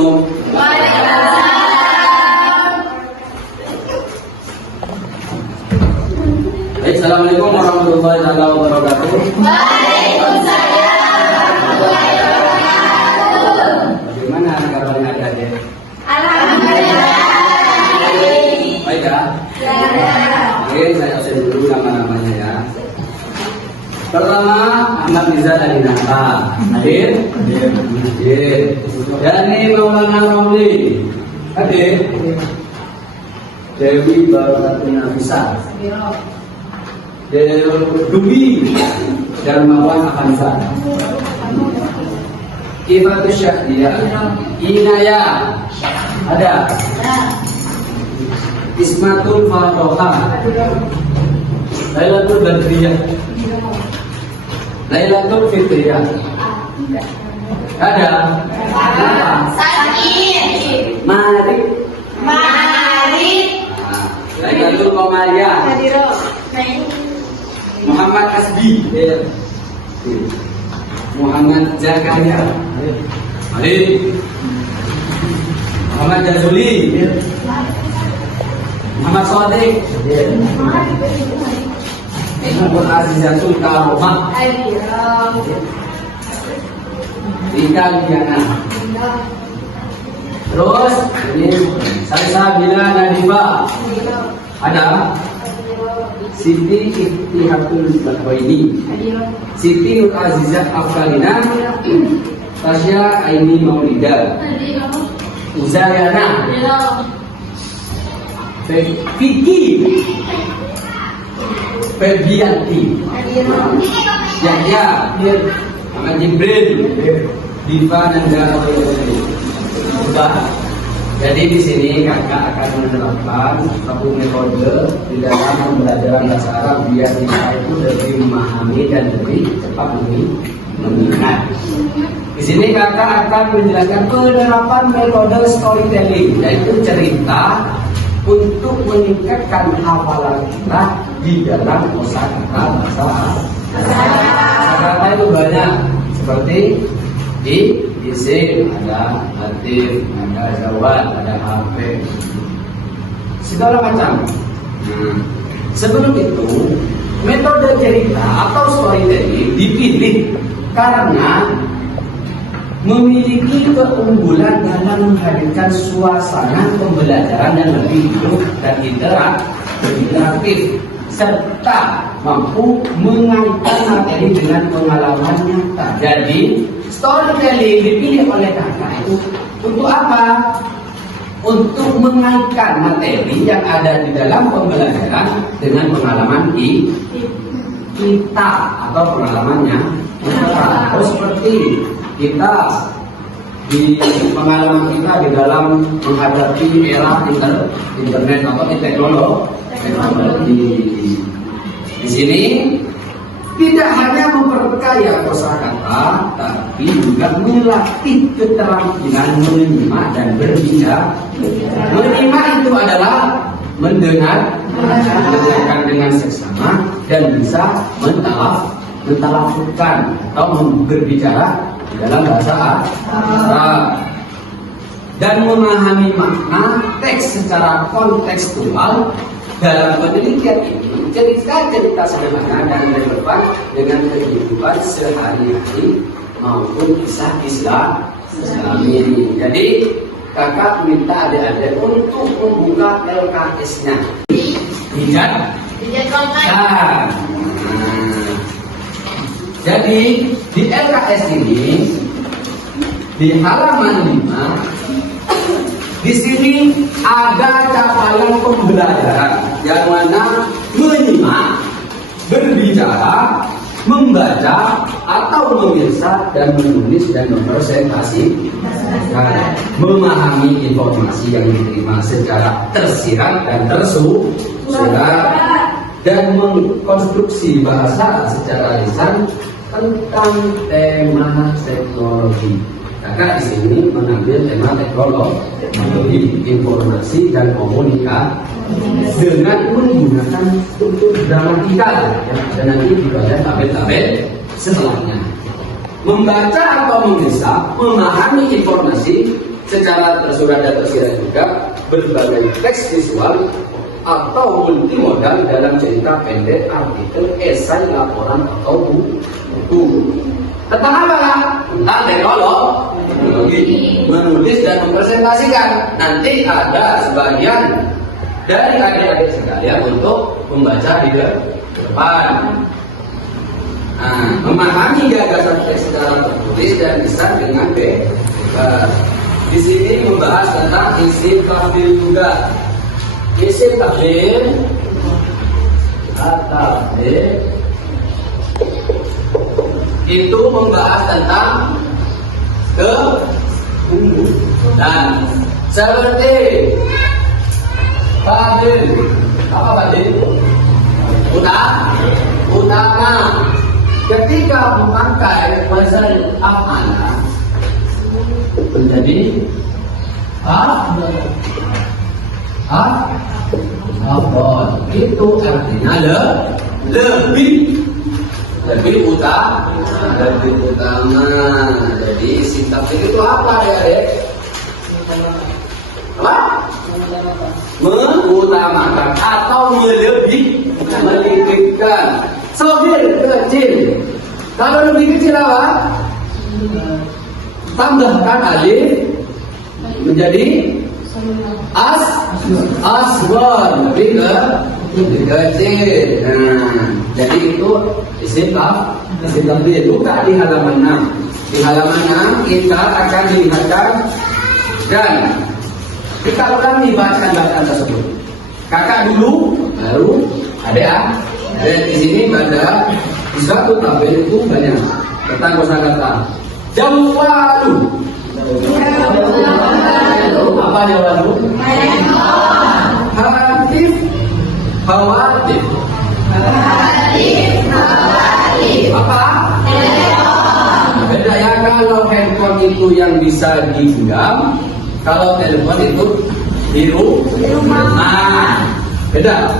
Assalamualaikum. Baik, Assalamualaikum warahmatullahi wabarakatuh. Bagaimana kabarnya adik-adik? Baik ya? Oke, saya absen dulu nama-namanya ya. Pertama, Ahmad Riza dari Nata. Hadir? Hadir. Yani Maulana Romli. Hadir? Dewi Baratuna Bisa. Dewi Darmawan Akansa. Ifatul Syahdia. Inaya. Ada? Ismatul Fatoha. Lailatul Badriyah. Lailatul Fitriyah. Ada? Sakit. Mari. Lailatul Qamariyah. Muhammad Asbi. Muhammad Zakaria. Mari. Muhammad Jazuli. Muhammad Sodik. Muhammad Azizatul Karomah. Rika Liana. Terus ini Salsabila Nadifa. Ada Siti Iftihatul Bakwaini, Siti Nur Azizah Afkalina, Tasya Aini Maulida, Uzayana, Vicky Febianti, Yahya Ahmad Jibril, Diva Nanda. Jadi di sini kakak akan menerapkan satu metode di dalam pembelajaran bahasa Arab biar kita itu lebih memahami dan lebih cepat mengingat. Di sini kakak akan menjelaskan penerapan metode storytelling, yaitu cerita untuk meningkatkan hafalan kita di dalam kosakata bahasa Arab. Kosakata itu banyak seperti isim, ada latif, ada jawab, ada HP, segala macam. Sebelum itu, metode cerita atau storytelling dipilih karena memiliki keunggulan dalam menghadirkan suasana pembelajaran yang lebih hidup dan interaktif, serta mampu mengaitkan materi dengan pengalaman nyata. Jadi, storytelling dipilih oleh kakak itu untuk apa? Untuk mengaitkan materi yang ada di dalam pembelajaran dengan pengalaman kita atau pengalamannya kita. Terus seperti kita di pengalaman kita di dalam menghadapi era internet atau teknologi. Di sini tidak hanya memperkaya kosakata, tapi juga melatih keterampilan menyimak dan berbicara. Menyimak itu adalah mendengarkan dengan seksama dan bisa mentalafkan atau berbicara dalam bahasa Arab dan memahami makna teks secara kontekstual. Dalam penelitian ini, cerita-cerita sederhana dan relevan dengan kehidupan sehari-hari maupun kisah Islami ini. Jadi, kakak minta adik-adik untuk membuka LKS-nya. Lihat. Nah, jadi di LKS ini di halaman 5 di sini ada capaian pembelajaran yang mana menyimak, berbicara, membaca atau memirsa dan menulis dan mempresentasikan, memahami informasi yang diterima secara tersirat dan tersurat, dan mengkonstruksi bahasa secara lisan tentang tema teknologi. Kakak di sini mengambil tema teknologi, informasi dan komunikasi dengan menggunakan struktur gramatikal dan nanti dibaca tabel-tabel setelahnya. Membaca atau menulis, memahami informasi secara tersurat dan tersirat juga berbagai teks visual atau multimodal dalam cerita pendek, artikel, esai, laporan atau buku. Tentang apa lah? Tentang teknologi, menulis dan mempresentasikan. Nanti ada sebagian dari adik-adik sekalian untuk membaca di depan. Nah, memahami gagasan teks secara tertulis dan lisan dengan bebas. Di sini membahas tentang isim tafdil juga. Isim tafdil itu membahas tentang dan seperti fadil. Apa fadil? Utama. Ketika memakai wazan af'ala menjadi afdal. Itu artinya lebih utama. Jadi isim tafdil itu apa ya, Dek? Apa? Mengutamakan atau melebihkan. Sogir kecil. Kalau lebih kecil apa? Tambahkan alif menjadi asghar, lebih kecil. Nah, jadi itu isim tafdil. Buka di halaman 6. Di halaman 6 kita akan lihatkan dan kita ulangi bacaan tersebut. Kakak dulu, baru ada. Di sini pada di suatu tabel itu banyak tentang kosakata. Jawalu. Apa jawalu? Hatif, khawatif. Apa? Beda ya, kalau handphone itu yang bisa digenggam, kalau telepon itu di rumah. Beda.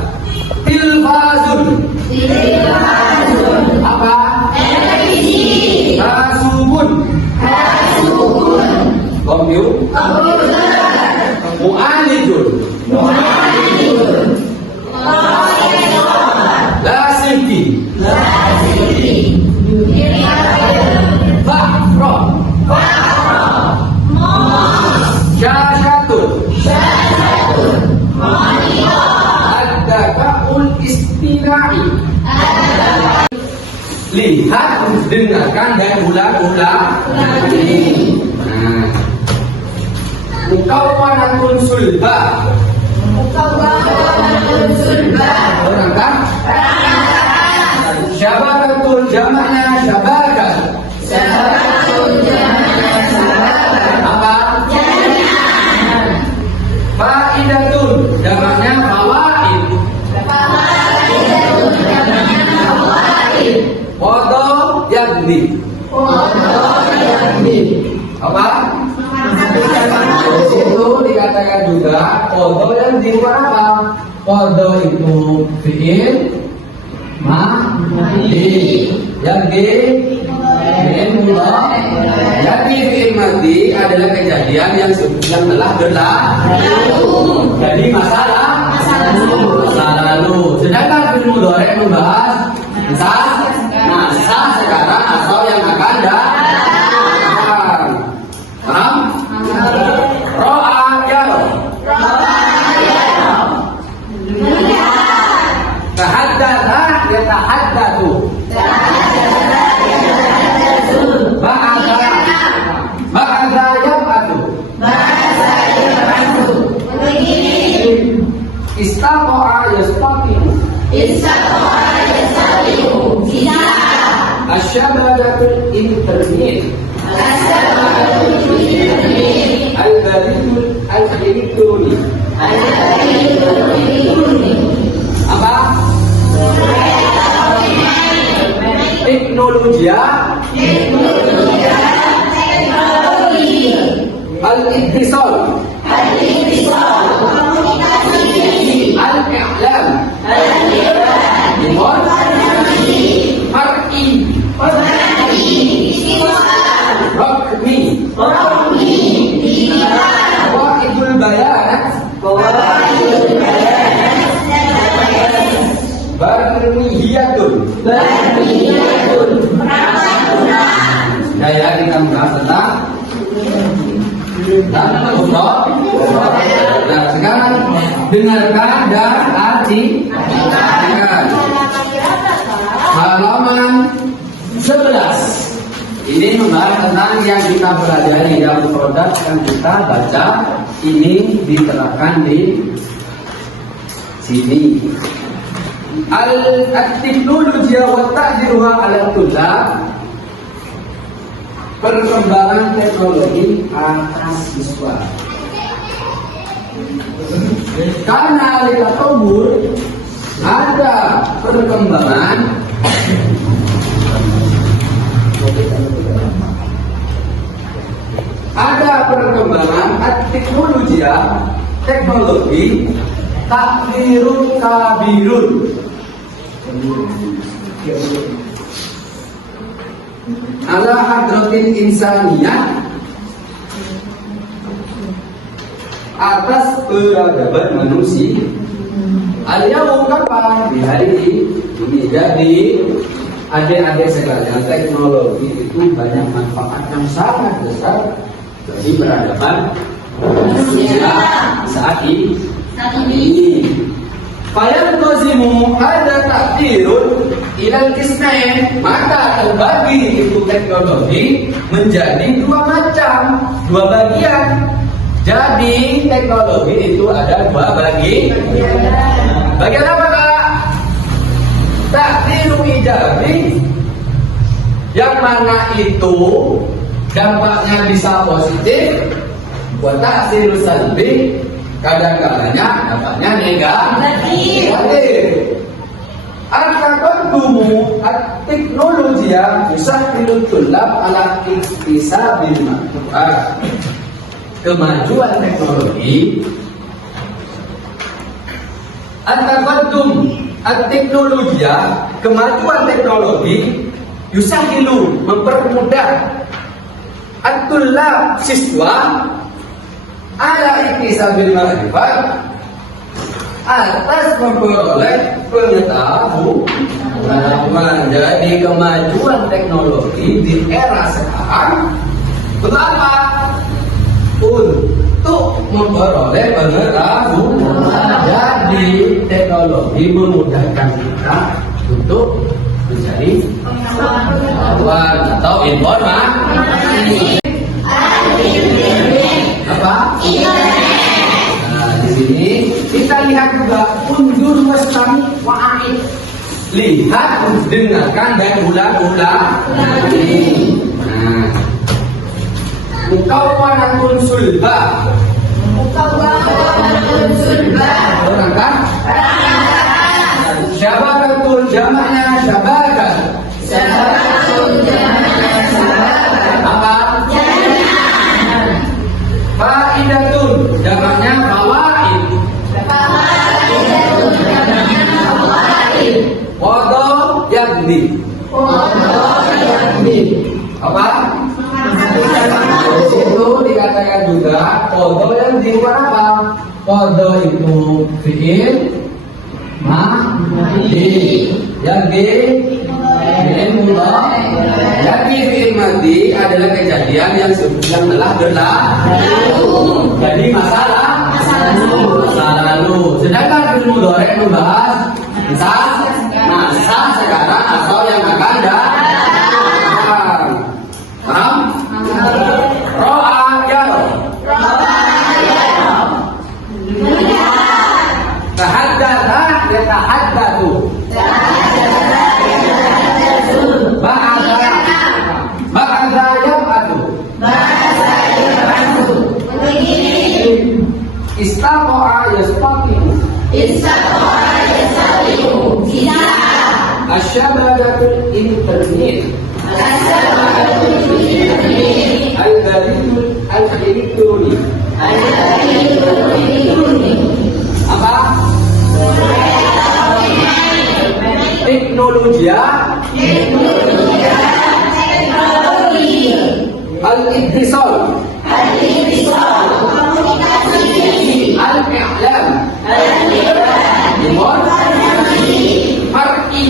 Tilfazun. Apa? Televisi. Hasubun. Komputer. Mu'alidun. Lasiki. Fakron. Syashatun. Ad-daka'ul istinai. Lihat, dengarkan dan ulang-ulang. Mukawwanatun sulba. Berangkat. Syabakatul jamaknya syabakan. Apa? Faidatun jamaknya fawaid. Foto yadni. Apa? Itu dikatakan juga foto yang di luar apa? Foto itu fi'il madi. Yang di fi'il mudhari. Jadi fi'il madi adalah kejadian yang telah berlalu. Jadi masa lalu. Sedangkan fi'il mudhari membahas masa sekarang atau yang akan datang. Paham? Ro'a yaro. Tahaddatha yatahaddatsu. Ba'atha yab'atsu. Istaqa'a yastaqimu. Asyabadatul internet. Al-baridul elektronik. Apa? Teknologi. Al-ittisal. Al-i'lam. Mar'i. Rokmi. Saya kita membahas tentang umroh. Nah, sekarang dengarkan dan artikan. Halaman 11. Ini membahas tentang yang kita pelajari, yang produk yang kita baca. Ini diterapkan di sini. Al-teknologi wa ta'diruha ala tulab, perkembangan teknologi atas siswa. Karena lihat umur ada perkembangan teknologi takdirun kabirun. Ala hadratil insaniyah, atas peradaban manusia. Al-yawm kapan? Di hari ini. Jadi adik-adik sekalian, teknologi itu banyak manfaat yang sangat besar bagi peradaban manusia saat ini. Fayal qazimu ada takdirun ilal kisnain, maka terbagi itu teknologi menjadi dua macam, dua bagian. Jadi teknologi itu ada dua bagian. Bagian apa Kak? Takdiru ijabi, yang mana itu dampaknya bisa positif. Buat takdiru salbi, kadang-kadangnya dampaknya negatif. At-taqaddumu at-teknologi bisa dilutulab ala iktisabil maktubat. Kemajuan teknologi, at-taqaddum at-teknologi, kemajuan teknologi yusahilu, mempermudah at-tullab, siswa ala iktisabil ma'rifat, atas memperoleh pengetahuan. Jadi kemajuan teknologi di era sekarang kenapa? Untuk memperoleh pengetahuan. Jadi teknologi memudahkan kita untuk mencari pengetahuan atau informasi. Apa? Nah, di sini kita lihat juga undur wastami wa'id. Lihat, dengarkan dan ulang-ulang. Nah, mukawwanatun sulba. Berangkat. Syabakatun, jamaknya syabakat. Apa? Faidatun, jamaknya fawaid. Wado yakni. Apa? Itu dikatakan juga kodo yang dibuat apa? Kodo itu fi'il madi, yang fi'il mudhari. Jadi fi'il madi adalah kejadian yang telah berlalu. Jadi masa lalu. Sedangkan fi'il mudhari membahas masa sekarang atau yang akan datang. Paham? Ro'a yaro. Tahaddatha yatahaddatsu. Ba'adha yab'atsu. Istaqa'a yastaqimu. Asyabadatul internet. Al-baridul elektronik. Apa? Teknologi. Al-ittisal. Al-i'lam. Mar'i.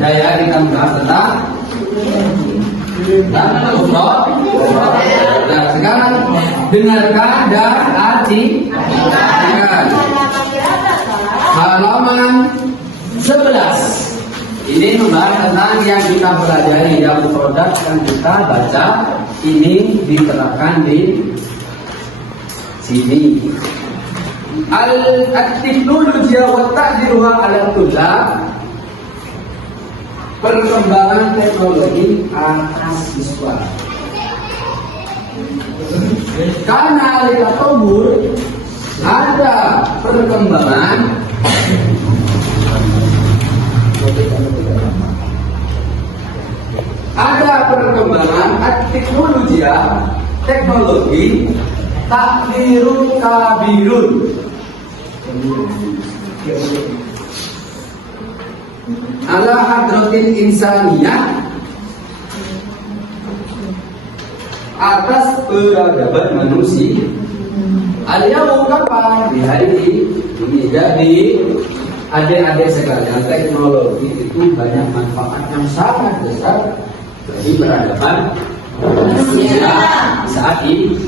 Saya kita membahas tentang umroh. Nah, sekarang dengarkan dan artikan. Halaman 11. Ini membahas tentang yang kita pelajari, yang produk yang kita baca. Ini diterapkan di sini. Al-teknologi wa ta'diruha ala tulab, perkembangan teknologi atas siswa. Karena alika umur ada perkembangan teknologi takdirun kabirun, ala hadratil insaniyah, atas peradaban manusia. Al-yawma kapan, di hari ini. Jadi adik-adik sekalian, teknologi itu banyak manfaat yang sangat besar bagi peradaban manusia saat ini.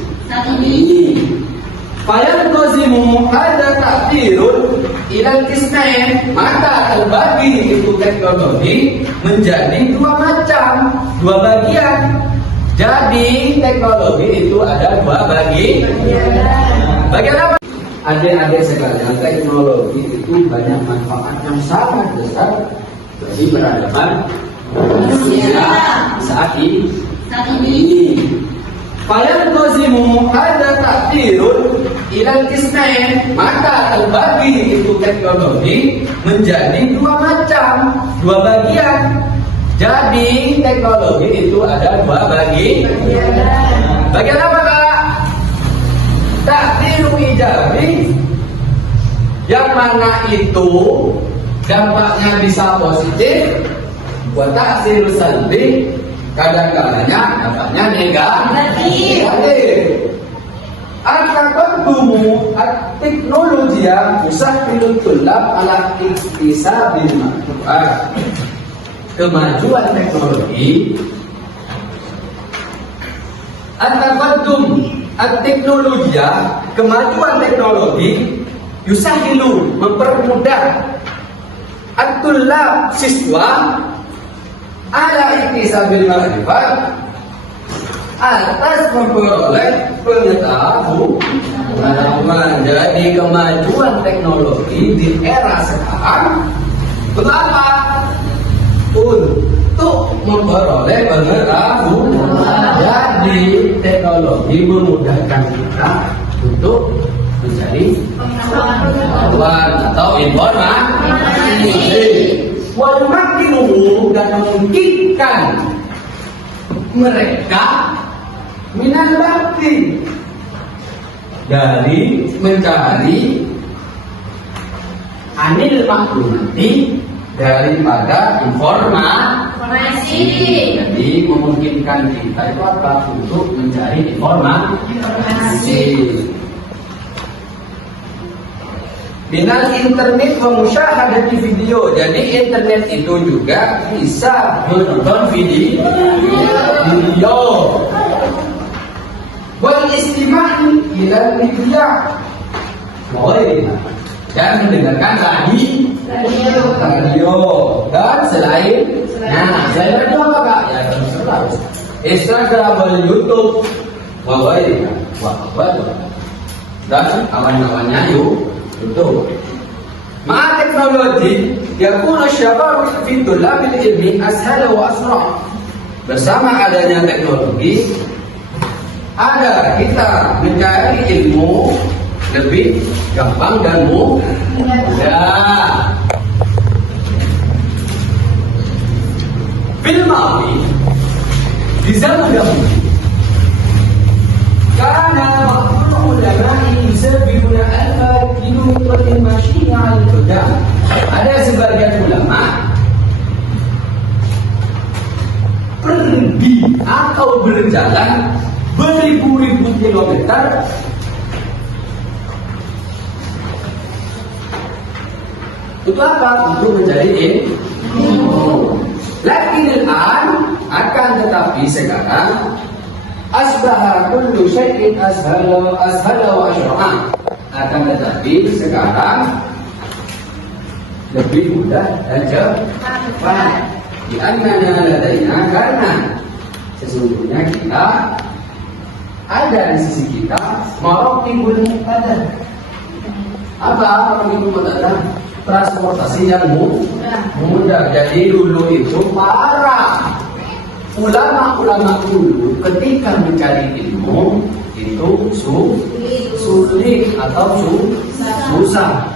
Fayal qazimu ada takdirun ilal kisnain, maka terbagi itu teknologi menjadi dua macam, dua bagian. Jadi teknologi itu ada dua bagian. Bagian apa? Adik-adik sekalian, teknologi itu banyak manfaat yang sangat besar bagi peradaban manusia saat ini. Fayal qazimu ada takdirun ilal kisnain, maka terbagi itu teknologi menjadi dua macam, dua bagian. Jadi teknologi itu ada dua bagian. Bagian apa, Kak? Takdiru ijabi, yang mana itu dampaknya bisa positif. Buat taksir salbi, kadang-kadangnya dampaknya negatif. At-taqaddumu at-teknologi yusahhilu tulab ala iktisabil ma'lumat. Kemajuan teknologi, at-taqaddum at-teknologi, kemajuan teknologi, yusahilu, mempermudah, at-tulab, siswa, ala iktisabil ma'rifat, atas memperoleh pengetahuan. Jadi kemajuan teknologi di era sekarang kenapa? Untuk memperoleh pengetahuan. Jadi teknologi memudahkan kita untuk mencari pengetahuan atau informasi. Wajmakinuhu, dan memungkinkan mereka minal bakti, dari mencari anil maklumati, daripada informasi. Jadi memungkinkan kita itu apa? Untuk mencari informasi. Minal internet wa musyahadati video. Jadi internet itu juga bisa menonton video. Wal istimai ila media. Dan mendengarkan radio. Dan selain, selain itu apa, Kak? Ya, terus Instagram, YouTube, dan kawan-kawannya YouTube. Ma'a teknologi, yakunu syabab fi tulabil ilmi ashal wa asra'. Bersama adanya teknologi, ada kita mencari ilmu lebih gampang dan mudah. Filmawi di zaman dahulu, karena makhluk ulama yusabihuna al-fakiru wal mashina al-huda. Ada sebagian ulama pergi atau berjalan beribu-ribu kilometer Untuk apa? Untuk menjadi ilmu. Lakin akan tetapi sekarang asbaha kullu syai'in ashala wa asyra'a. Akan tetapi sekarang lebih mudah dan cepat. Di annana ladaina, karena sesungguhnya kita ada di sisi kita marotibul muqaddah. Apa marotibul muqaddah? Transportasi yang mudah. Jadi dulu itu para ulama-ulama dulu ketika mencari ilmu itu sulit atau susah.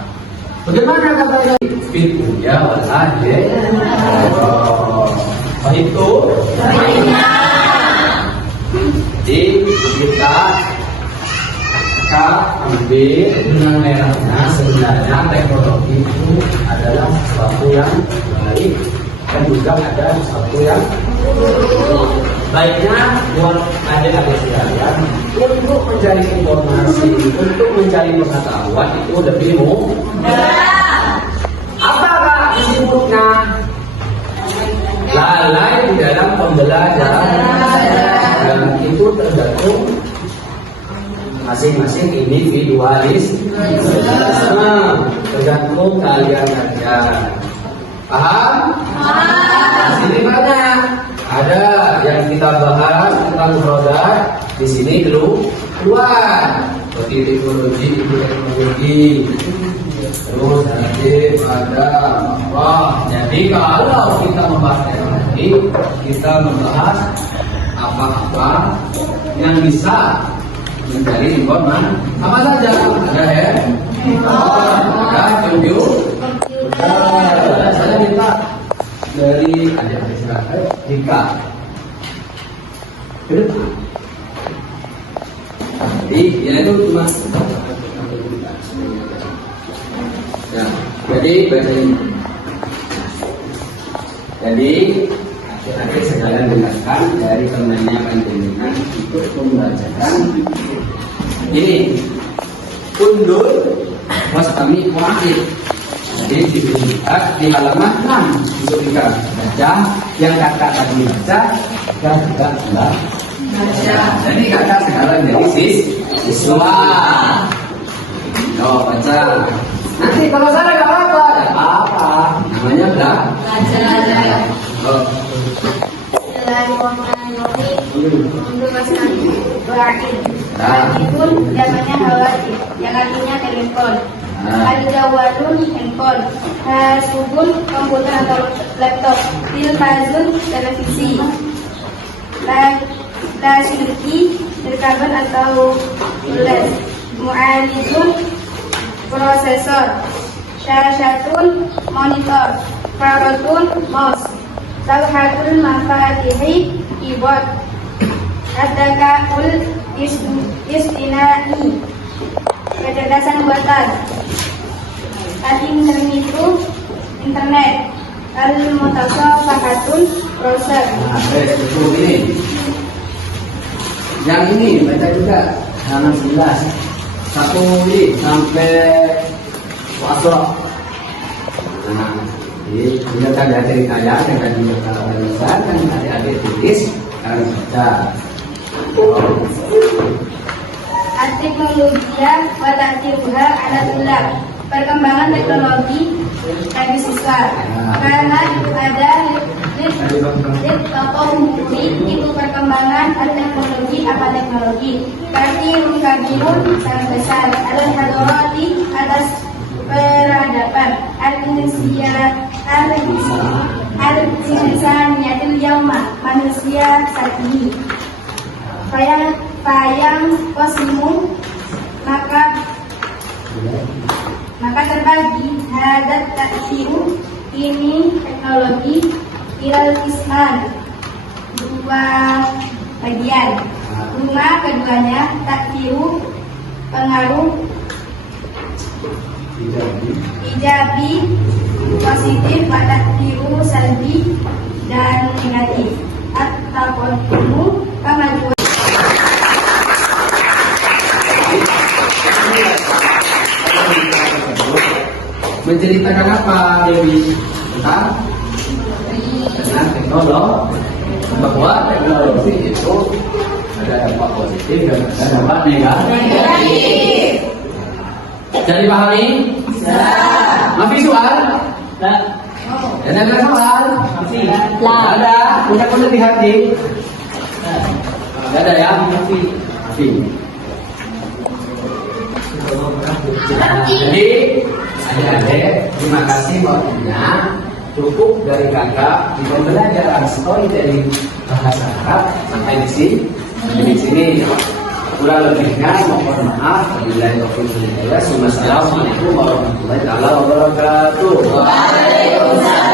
Bagaimana katanya? Fitnya walaje. Itu jadi kita ambil benang merahnya. Sebenarnya teknologi itu adalah sesuatu yang baik dan juga ada sesuatu yang baiknya buat adik-adik sekalian untuk mencari informasi, untuk mencari pengetahuan itu lebih mudah. Apakah isi buruknya? Lalai di dalam pembelajaran, dan itu tergantung masing-masing individualis. Tergantung kalian saja. Paham? Sini banyak. Ada yang kita bahas tentang produk di sini keluar. Seperti teknologi, terus nanti ada apa? Jadi kalau kita membahas teknologi, kita membahas apa-apa yang bisa mencari informasi. Apa saja? Ada ya? Ada komputer. Saya minta dari adik-adik sekalian jika ke depan. Jadi ya itu cuma ya, jadi baca ini. Jadi adik-adik sekalian dengarkan dari temannya panjenengan untuk membacakan ini undur wastami wahid. Jadi dilihat di halaman 6 untuk kita baca yang kakak tadi baca dan juga baca. Jadi kakak sekarang jadi siswa. Baca. Nanti kalau salah nggak apa-apa, nggak apa-apa. Namanya belajar. Bismillahirrahmanirrahim. Untuk wastami wahid. Pun jamannya khawatir, yang artinya telepon. Al-Jawadun handphone, Hasubun komputer atau laptop, Tilfazun televisi, Lasyurki rekaman atau tulis, Mu'alidun prosesor, Syashatun monitor, Farotun mouse, Lawhatul mafatihi keyboard, Adakaul istinai kecerdasan buatan, internet, al-mutasafahatun browser. Betul ini. Yang ini baca juga halaman 11. Satu ini sampai wasrok. Nah, ini sudah ada ceritanya dengan juga dan adik-adik tulis akan baca. Teknologi wa ta'tiruha ala tulab. Perkembangan teknologi bagi siswa. Karena ada itu perkembangan teknologi teknologi. Berarti kabirun sangat besar. Adalah hadorati atas peradaban. Al-insaniyatil yauma, manusia saat ini. Fayang kosimu maka terbagi hadat taksiru ini teknologi ilal isman dua bagian. Rumah keduanya taksiru pengaruh ijabi positif, taksiru salbi dan negatif. At-taqaddumu kemajuan. menceritakan apa, Dewi? Tentang teknologi, bahwa teknologi itu ada dampak positif dan ada dampak negatif. Jadi pahami? Masih soal? Dan ada soal? Ada. Punya lihat nih. Ada ya? Masih. Jadi adik-adik, terima kasih waktunya. Cukup dari kakak di pembelajaran storytelling bahasa Arab sampai di sini. Di sini kurang lebihnya mohon maaf. Wabillahi taufiq wal hidayah. Wassalamualaikum warahmatullahi wabarakatuh. Waalaikumsalam.